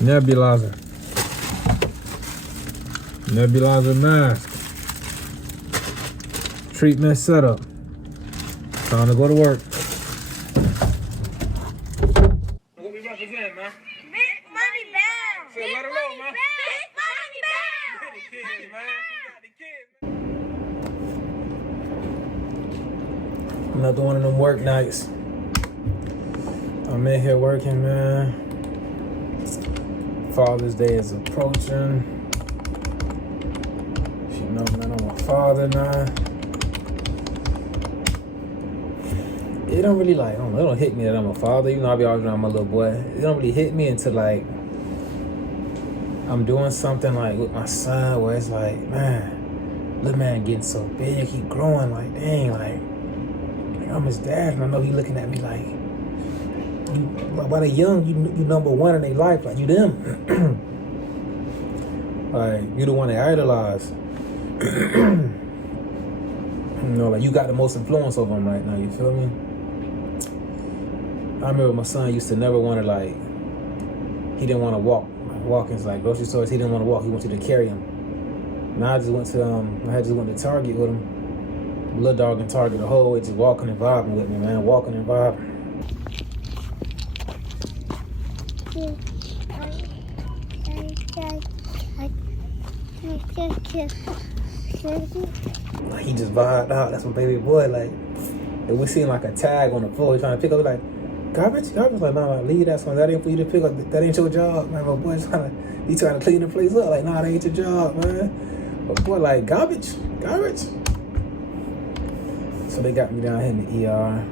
Nebulizer. Nebulizer mask. Treatment setup. Time to go to work. What we represent, man? Big money bound. So let her know, man. Big money bound. The kids, man. We got the kids. Another one of them work nights. I'm in here working, man. Father's Day is approaching. You know, man, I'm a father now. It don't really like, I don't know, it don't hit me that I'm a father. You know, I be always around my little boy. It don't really hit me until like I'm doing something like with my son where it's like, man, little man getting so big, he growing like, dang, like I'm his dad, and I know he looking at me like, while they young, you number one in their life, like you them. Like you the one they idolize. You know, like you got the most influence over them right now, you feel me? I remember my son used to never want to like, he didn't want to walk. Like, walking's like grocery stores, he didn't want to walk, he wanted you to carry him. Now I just went to Target with him. Little dog in Target the whole way, just walking and vibing with me, man, walking and vibing. Like he just vibed out. That's my baby boy. Like, and we seen like a tag on the floor. He trying to pick up like garbage. Like, no, leave that one. That ain't for you to pick up. That ain't your job, man. My boy's trying to clean the place up. Like, nah, that ain't your job, man. But boy, like garbage. So they got me down here in the ER.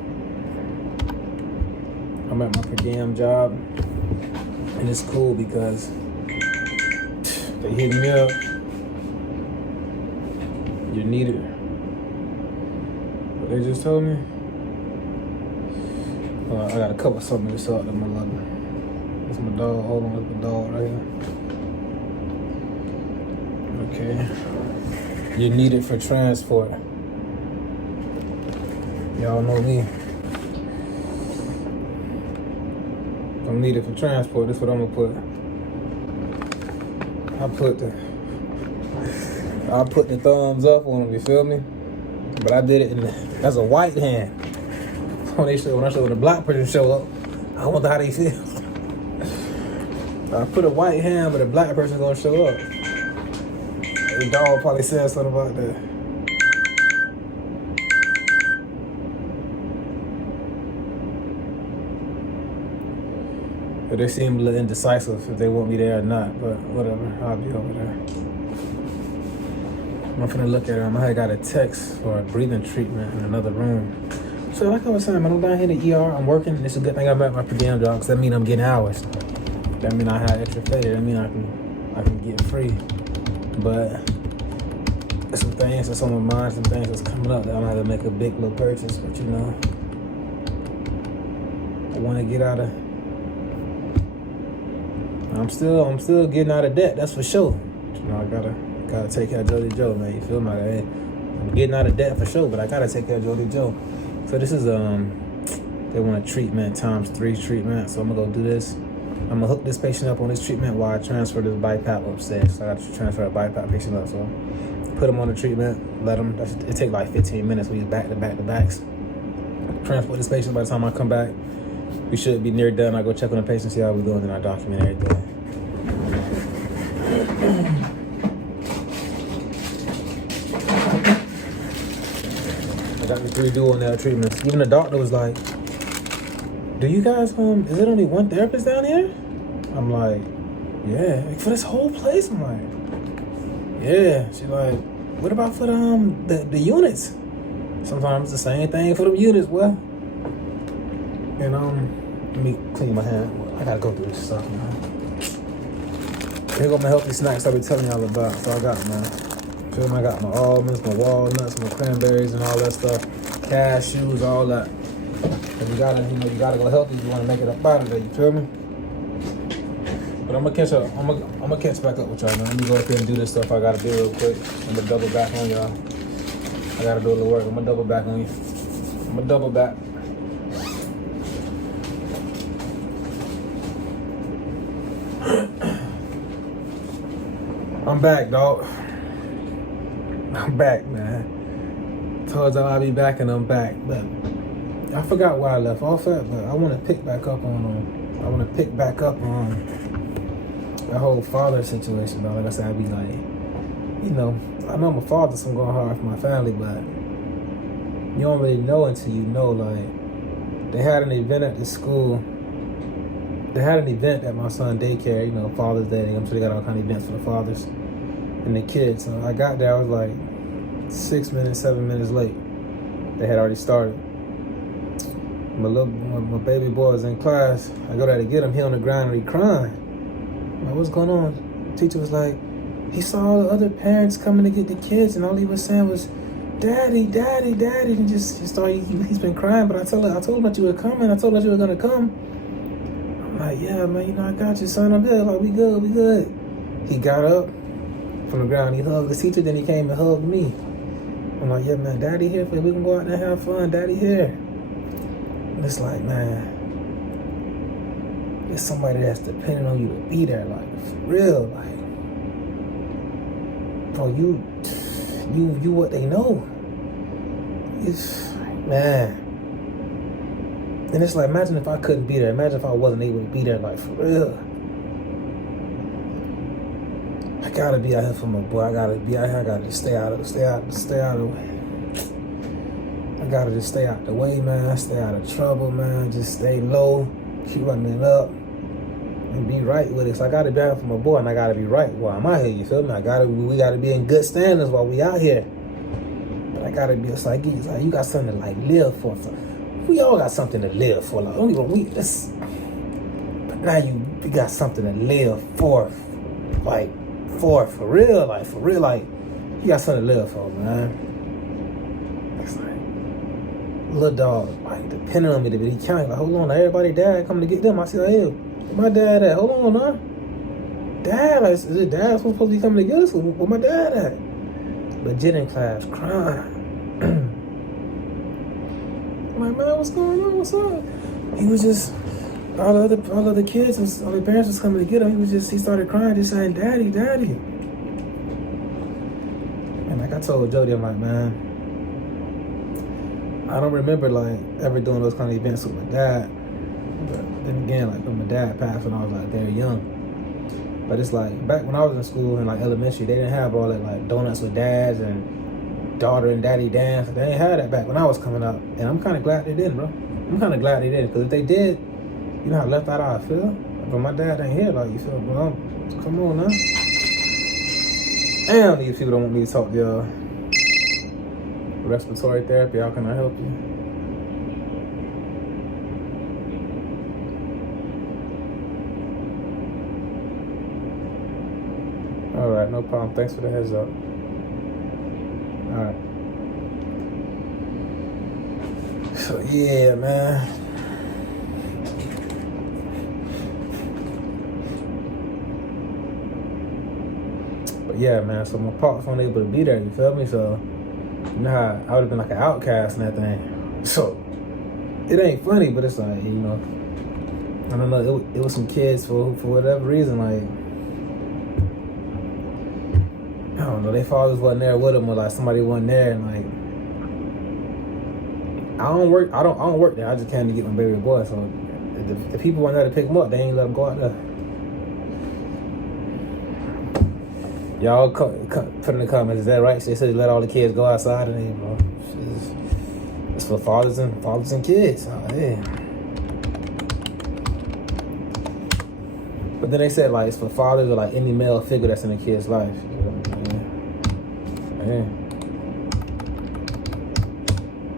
I'm at my per diem job, and it's cool because they hit me up. You're needed. What they just told me? I got a couple something to sort them. I love it. That's my dog. Hold on, that's my dog right here. Okay. You're needed for transport. Y'all know me. I'm needed for transport. That's what I'm gonna put. I put the thumbs up on them, you feel me? But I did it as a white hand. When I show the black person show up, I wonder how they feel. I put a white hand, but a black person gonna show up. The dog probably said something about that. But they seem a little indecisive if they want me there or not, but whatever, I'll be over there. I'm finna look at them. I had got a text for a breathing treatment in another room. So like I was saying, man, I'm down here in the ER, I'm working. It's a good thing I'm at my per diem job, because that means I'm getting hours. That means I have extra pay. That means I can get free. But there's some things that's on my mind, some things that's coming up that I'm gonna have to make a big little purchase. But you know, I wanna get out of, I'm still getting out of debt, that's for sure. You know, I gotta take care of Jody Joe, man. You feel me? I'm getting out of debt for sure, but I gotta take care of Jody Joe. So this is they want a treatment ×3 treatment. So I'm gonna go do this. I'm gonna hook this patient up on this treatment while I transfer this BiPAP upstairs. So I got to transfer a BiPAP patient up. So put him on the treatment, let him. It take like 15 minutes. We back to backs. Transport this patient. By the time I come back, we should be near done. I go check on the patient, see how we're doing, and I document everything. I got me 3 dual nail treatments. Even the doctor was like, do you guys, is it only one therapist down here? I'm like, yeah. Like, for this whole place? I'm like, yeah. She's like, what about for the units? Sometimes it's the same thing for them units, well. And let me clean my hand. I gotta go through this stuff, man. Here go my healthy snacks I've been telling y'all about. So I got, man. I got my almonds, my walnuts, my cranberries, and all that stuff. Cashews, all that. And you gotta go healthy if you wanna make it up out of there. You feel me? But I'm gonna catch up. I'm gonna catch back up with y'all, man. Let me go up here and do this stuff I gotta do real quick. I'm gonna double back on y'all. I gotta do a little work. I'm gonna double back on you. I'm gonna double back. I'm back, dog. I'm back, man. Told y'all I'll be back, and I'm back. But I forgot where I left off at, but I want to pick back up on. I want to pick back up on the whole father situation, dog. Like I said, I'd be like, you know, I know I'm a father, so I'm going hard for my family, but you don't really know until you know. Like, they had an event at the school. They had an event at my son's daycare, you know, Father's Day. I'm sure they got all kind of events for the fathers and the kids. So I got there, I was like 7 minutes late. They had already started. My baby boy was in class. I go there to get him. He on the ground and he crying. I'm like, what's going on? The teacher was like, he saw all the other parents coming to get the kids, and all he was saying was, "Daddy, Daddy, Daddy." And he's been crying. But I told him that you were coming. I told him that you were gonna come. I'm like, yeah, man, you know, I got you, son. I'm good. Like, we good. He got up from the ground. He hugged the teacher. Then he came and hugged me. I'm like, yeah, man, Daddy here for you. We can go out there and have fun. Daddy here. And it's like, man, there's somebody that's depending on you to be there, like, for real, like, bro, you what they know. It's, man. And it's like, imagine if I couldn't be there. Imagine if I wasn't able to be there, like, for real. I gotta be out here for my boy. I gotta be out here. I gotta just stay out of the way. I gotta just stay out the way, man. Stay out of trouble, man. Just stay low. Keep running up. And be right with it. So I gotta be out here for my boy, and I gotta be right while I'm out here, you feel me? We gotta be in good standards while we out here. But I gotta be, it's like you got something to, like, live for. So we all got something to live for. Like, but now you got something to live for. Like, for real. Like, you got something to live for, man. It's like, little dog, like, depending on me to be counting. Like, hold on, everybody dad coming to get them. I see, like, hey, where my dad at? Hold on, huh? Dad, like, is it dad supposed to be coming to get us? Where my dad at? Legit in class, crying. I'm like, man, what's going on? What's up? He was just, all the other kids, all the parents was coming to get him. He started crying, just saying, Daddy, Daddy. And like I told Jody, I'm like, man, I don't remember, like, ever doing those kind of events with my dad. But then again, like, when my dad passed when I was, like, very young. But it's like, back when I was in school in, like, elementary, they didn't have all that, like, donuts with dads and daughter and daddy dance. They didn't have that back when I was coming up. And I'm kind of glad they didn't, bro. I'm kind of glad they didn't. Because if they did, you know how left out I feel? But my dad ain't here, like, you feel, bro. Come on, now. Damn, these people don't want me to talk to y'all. Respiratory therapy, how can I help you? All right, no problem. Thanks for the heads up. All right. So, yeah, man. But yeah, man, so my pops weren't able to be there, you feel me? So, you know how I would have been like an outcast and that thing. So, it ain't funny, but it's like, you know, I don't know, it was some kids for whatever reason, like, I don't know, their fathers wasn't there with them, or like somebody wasn't there, and like, I don't work there. I just came to get my baby boy. So the people weren't there to pick him up. They ain't let him go out there. Y'all put in the comments, is that right? They said let all the kids go outside, and they, bro, it's for fathers and kids. Oh, yeah. But then they said, like, it's for fathers or like any male figure that's in a kid's life. Yeah.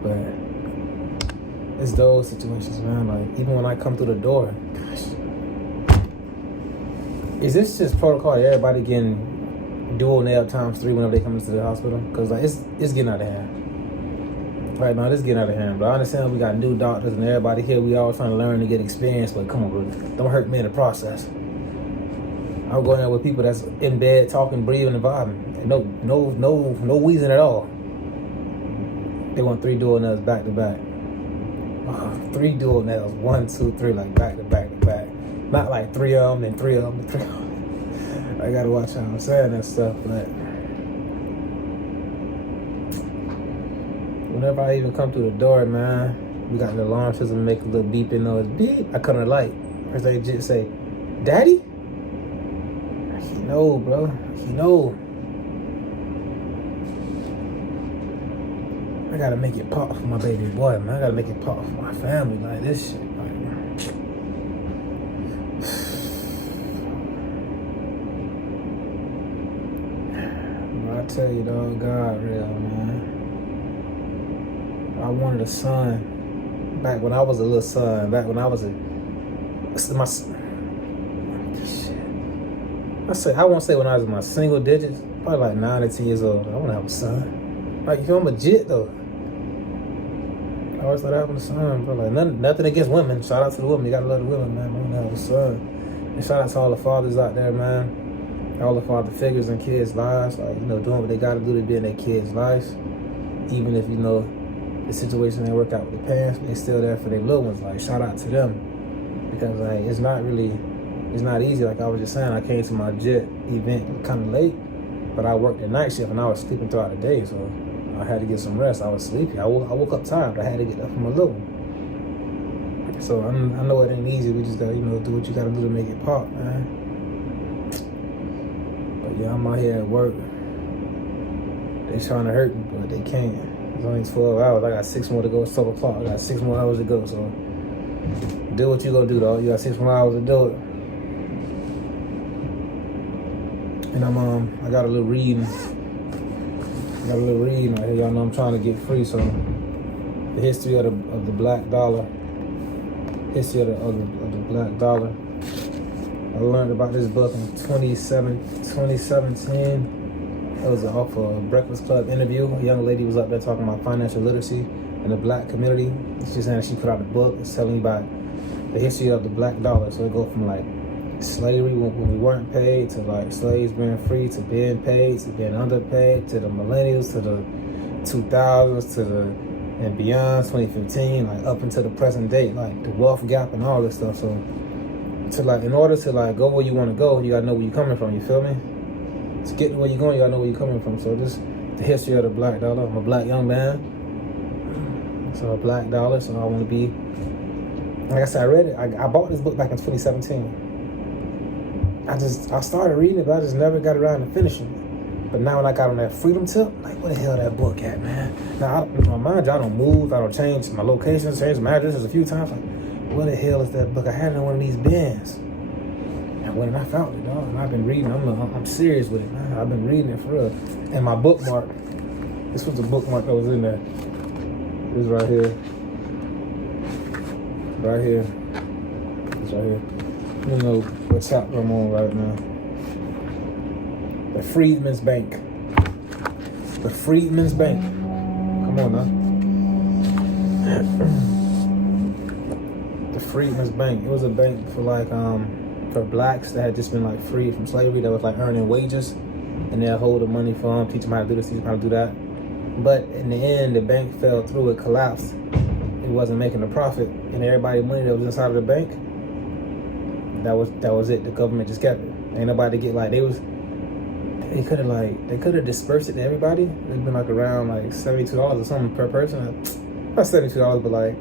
But it's those situations, man. Like, even when I come through the door, gosh, is this just protocol? Everybody getting dual nail ×3 whenever they come into the hospital? Because, like, it's getting out of hand. Right now, it's getting out of hand. But I understand we got new doctors and everybody here. We all trying to learn to get experience. But come on, bro, don't hurt me in the process. I'm going out with people that's in bed, talking, breathing, and vibing. And no wheezing at all. They want 3 dual nails back to back. 3 dual nails, 1, 2, 3, like back to back to back. Not like 3 of them, then 3 of them, then 3 of them. I gotta watch how I'm saying that stuff, but whenever I even come through the door, man, we got the alarm system make a little beeping noise. Beep. I cut on the light. First they just say, "Daddy?" He know, bro. He know. I gotta make it pop for my baby boy, man. I gotta make it pop for my family. Like this shit. I tell you, dog, God real, man. I wanted a son back when I was a little son. Back when I was I won't say when I was in my single digits, probably like 9 or 10 years old. I want to have a son. Like, you know, I'm legit though. I always thought I having a son, but like nothing against women. Shout out to the women. You gotta love the women, man. I want to have a son. And shout out to all the fathers out there, man. All the father figures in kids' lives, like, you know, doing what they gotta do to be in their kids' lives. Even if, you know, the situation didn't work out with the parents, they still there for their little ones. Like, shout out to them. Because like it's not easy. Like I was just saying, I came to my JIT event kind of late, but I worked the night shift and I was sleeping throughout the day, so I had to get some rest. I was sleepy. I woke up tired, but I had to get up from my little one. So I know it ain't easy. We just gotta, you know, do what you gotta do to make it pop, man. But yeah, I'm out here at work. They trying to hurt me, but they can't. It's only 12 hours. I got 6 more to go. It's 12 o'clock. I got 6 more hours to go. So do what you gonna do, dog. You got 6 more hours to do it. And I got a little reading. Right here. Y'all know I'm trying to get free. So the history of the black dollar. History of the black dollar. I learned about this book in 2017. It was off a Breakfast Club interview. A young lady was up there talking about financial literacy in the black community. She's saying she put out a book. It's telling you about the history of the black dollar. So it go from like slavery when we weren't paid to like slaves being free to being paid to being underpaid to the millennials to the 2000s to the and beyond 2015, like up until the present date, like the wealth gap and all this stuff. So to like, in order to like go where you want to go, you gotta know where you're coming from. You feel me? To get to where you're going, you gotta know where you're coming from. So this the history of the black dollar. I'm a black young man, so a black dollar. So I want to be, like I said, I read it. I bought this book back in 2017. I started reading it, but I just never got around to finishing it. But now when I got on that freedom tip, like, where the hell that book at, man? Now, in my mind, I don't move, I don't change my locations, change my addresses a few times. Like, where the hell is that book? I had it in one of these bins. And when I found it, dog, and I've been reading, I'm serious with it, man. I've been reading it for real. And my bookmark, this was the bookmark that was in there. This right here. Right here. This right here. You know what chapter I'm on right now. The Freedmen's Bank. The Freedmen's Bank. Come on now. The Freedmen's Bank. It was a bank for like for blacks that had just been like freed from slavery, that was like earning wages, and they'll hold the money for them, teach them how to do this, teach them how to do that. But in the end, the bank fell through. It collapsed. It wasn't making a profit, and everybody's money that was inside of the bank, that was it. The government just kept it. Ain't nobody get like they could have dispersed it to everybody. It'd been like around like $72 or something per person. Not $72, but like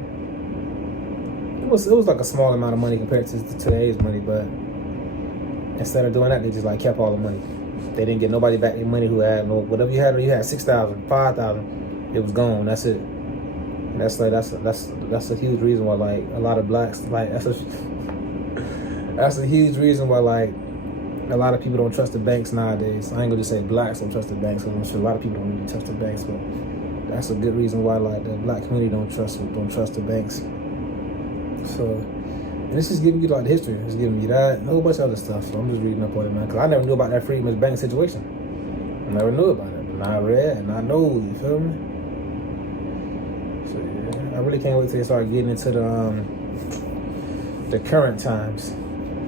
it was like a small amount of money compared to today's money. But instead of doing that, they just like kept all the money. They didn't get nobody back their money who had no, whatever you had 6,000, 5,000, it was gone. That's it. And that's a huge reason why like a lot of blacks like that's a huge reason why like a lot of people don't trust the banks nowadays. I ain't gonna just say blacks don't trust the banks, because I'm sure a lot of people don't really trust the banks, but that's a good reason why like the black community don't trust the banks. So, and this is giving you like the history. It's giving you that and a whole bunch of other stuff. So I'm just reading up on it, man, because I never knew about that Freedmen's Bank situation. I never knew about it, but now I read and I know. You feel me? So yeah, I really can't wait till they start getting into the current times.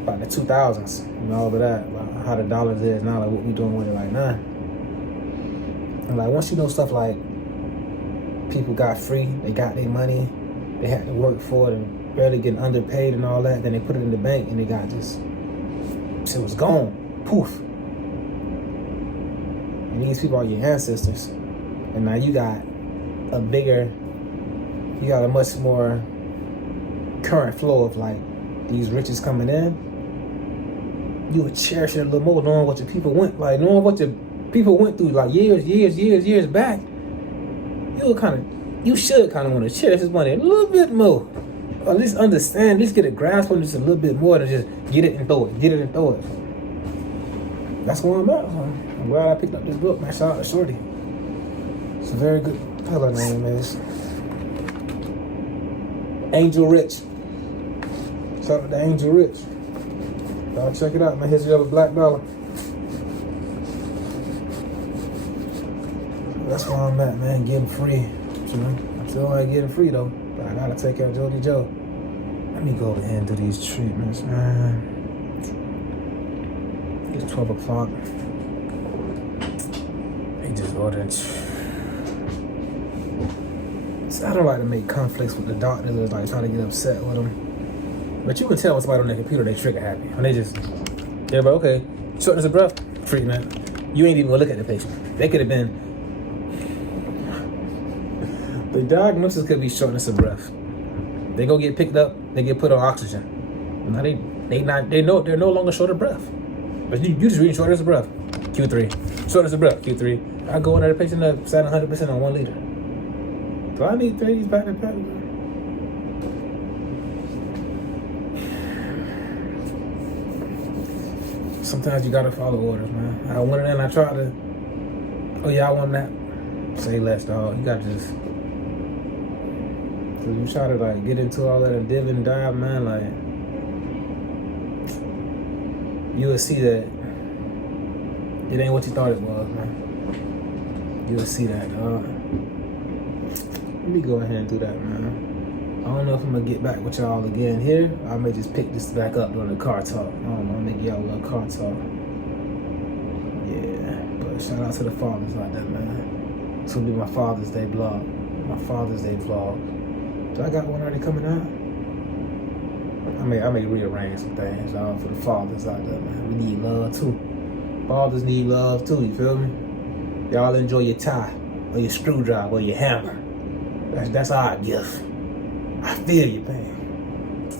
About the 2000s and all of that, like how the dollars is now, like what we doing with it like now. And like once you know stuff like people got free, they got their money, they had to work for it and barely getting underpaid and all that, then they put it in the bank and they got just, it was gone, poof. And these people are your ancestors. And now you got a much more current flow of like these riches coming in. You would cherish it a little more, knowing what your people went through like years back. You should kind of want to cherish this money a little bit more. Or at least understand, at least get a grasp on this a little bit more than just get it and throw it. That's where I'm at. I'm glad I picked up this book, man. Shout out to Shorty. It's a very good, hell her name is Angel Rich. Shout out to Angel Rich. Y'all check it out, man. History of a Black Dollar. That's where I'm at, man. Getting free. You know, I still ain't getting free though. But I gotta take care of Jody Joe. Let me go over here and do these treatments, man. It's 12 o'clock. They just ordered. So I don't like to make conflicts with the doctors or like trying to get upset with them. But you can tell when somebody on their computer they trigger happy. When they just, they're like, okay, shortness of breath, treatment. You ain't even gonna look at the patient. They could have been, the diagnosis could be shortness of breath. They go get picked up, they get put on oxygen. Now they're no longer short of breath. But you just reading shortness of breath, Q3. Shortness of breath, Q3. I go in there, the patient that sat 100% on 1 liter. So I need 3 back to back. Sometimes you gotta follow orders, man. I went in and I tried to, oh yeah, I want that. Say less, dog. You gotta just, so you try to like get into all that and div and dive, man, like, you will see that it ain't what you thought it was, man. You will see that, dog. Let me go ahead and do that, man. I don't know if I'm gonna get back with y'all again here. I may just pick this back up during the car talk. I don't know, maybe y'all a little car talk. Yeah, but shout out to the fathers out there, man. This will be my Father's Day vlog. My Father's Day vlog. Do I got one already coming out? I may rearrange some things, y'all, for the fathers out there, man. We need love too. Fathers need love too, you feel me? Y'all enjoy your tie, or your screwdriver, or your hammer. That's our gift. I feel you, man.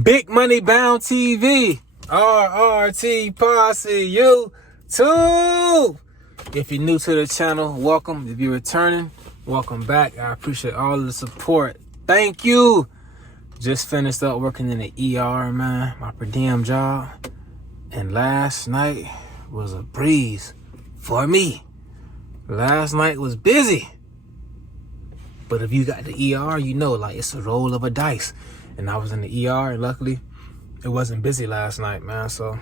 Big Money Bound TV, RRT Posse, YouTube. If you're new to the channel, welcome. If you're returning, welcome back. I appreciate all of the support. Thank you. Just finished up working in the ER, man, my per diem job. And last night was a breeze for me. Last night was busy. But if you got the ER, you know, like, it's a roll of a dice. And I was in the ER, and luckily, it wasn't busy last night, man. So,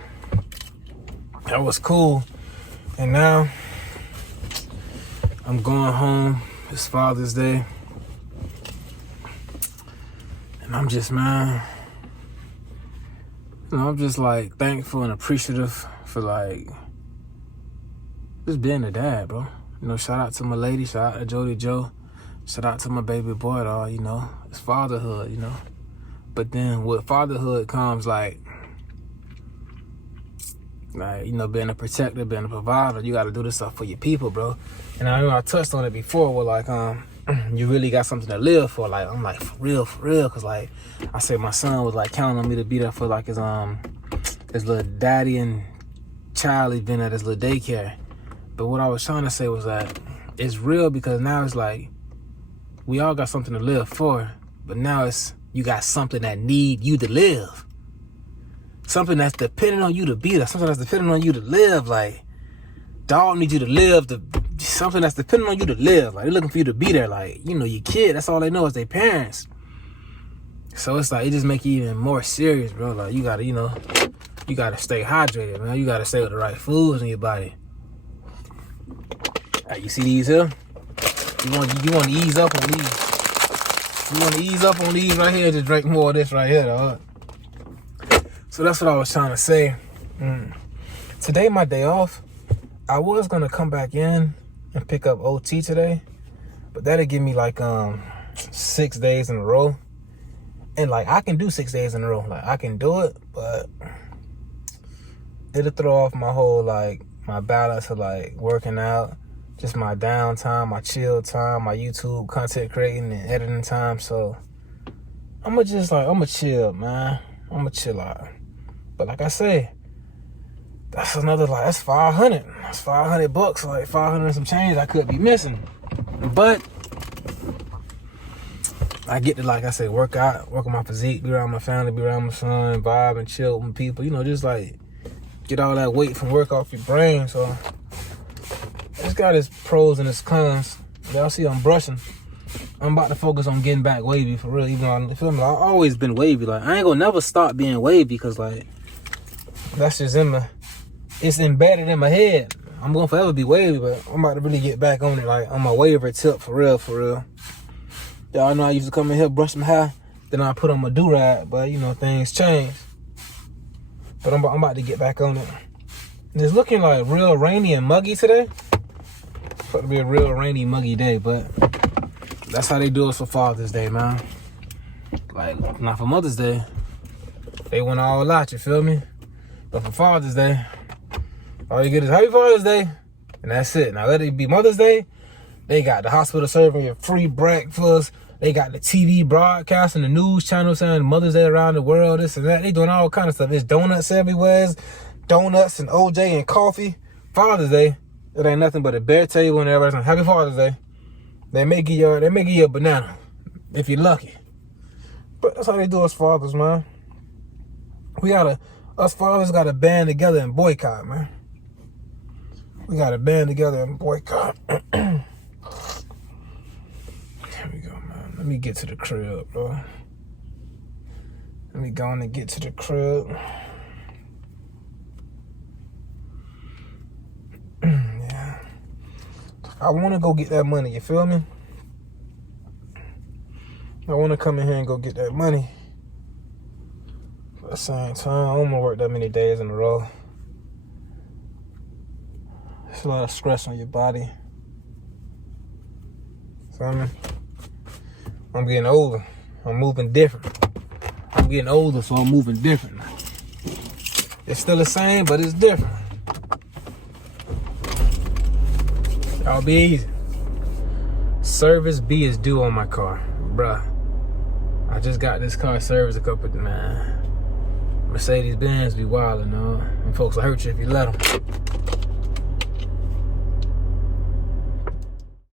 that was cool. And now, I'm going home. It's Father's Day. And I'm just, man, you know, I'm just, like, thankful and appreciative for, like, just being a dad, bro. You know, shout out to my lady. Shout out to Jody Joe. Shout out to my baby boy, dog, you know. It's fatherhood, you know. But then with fatherhood comes, like, you know, being a protector, being a provider. You got to do this stuff for your people, bro. And I know I touched on it before where, like, you really got something to live for. Like, I'm like, for real. Because, like, I say my son was, like, counting on me to be there for, like, his little daddy and child event at his little daycare. But what I was trying to say was that it's real because now it's like, we all got something to live for, but now it's, you got something that need you to live. Something that's depending on you to be there. Something that's depending on you to live. Like, dog need you to live. Something that's depending on you to live. Like, they're looking for you to be there. Like, you know, your kid, that's all they know is their parents. So it's like, it just make you even more serious, bro. Like, you gotta, you know, you gotta stay hydrated, man. You gotta stay with the right foods in your body. Like, you see these here? You want to ease up on these. You want to ease up on these right here. Just drink more of this right here, dog. So that's what I was trying to say. Today, my day off. I was going to come back in and pick up OT today. But that'll give me like 6 days in a row. And like, I can do 6 days in a row. Like, I can do it. But it'll throw off my whole, like, my balance of like working out, just my downtime, my chill time, my YouTube content creating and editing time. So I'ma chill, man. I'ma chill out. But like I say, that's another, like, that's 500. That's $500, like 500 and some change I could be missing. But I get to, like I say, work out, work on my physique, be around my family, be around my son, vibe and chill with people, you know, just like get all that weight from work off your brain. So it's got its pros and its cons. Y'all see I'm brushing. I'm about to focus on getting back wavy for real, even though I feel me, I've always been wavy. Like, I ain't gonna never stop being wavy because, like, that's just it's embedded in my head. I'm gonna forever be wavy, but I'm about to really get back on it, like, on my waver tip for real, for real. Y'all know I used to come in here, brush my hair, then I put on my do-rag, but, you know, things change. But I'm about to get back on it. And it's looking like real rainy and muggy today. It's about to be a real rainy, muggy day, but that's how they do us for Father's Day, man. Like, not for Mother's Day. They went all out, you feel me? But for Father's Day, all you get is Happy Father's Day, and that's it. Now, let it be Mother's Day. They got the hospital serving you free breakfast. They got the TV broadcasting, the news channel saying Mother's Day around the world, this and that. They doing all kind of stuff. There's donuts everywhere. It's donuts and OJ and coffee. Father's Day, it ain't nothing but a bare table and everybody's saying Happy Father's Day. They may give you a banana if you're lucky. But that's how they do us fathers, man. Us fathers gotta band together and boycott, man. We gotta band together and boycott. Here we go, man. Let me get to the crib, bro. Let me go on and get to the crib. Yeah. I want to go get that money, you feel me? I want to come in here and go get that money. But at the same time, I don't want to work that many days in a row. It's a lot of stress on your body. Feel me? I'm getting older. I'm moving different. I'm getting older, so I'm moving different. It's still the same, but it's different. Y'all be easy. Service B is due on my car. Bruh. I just got this car serviced a couple of, man. Mercedes-Benz be wildin', no? And folks will hurt you if you let them.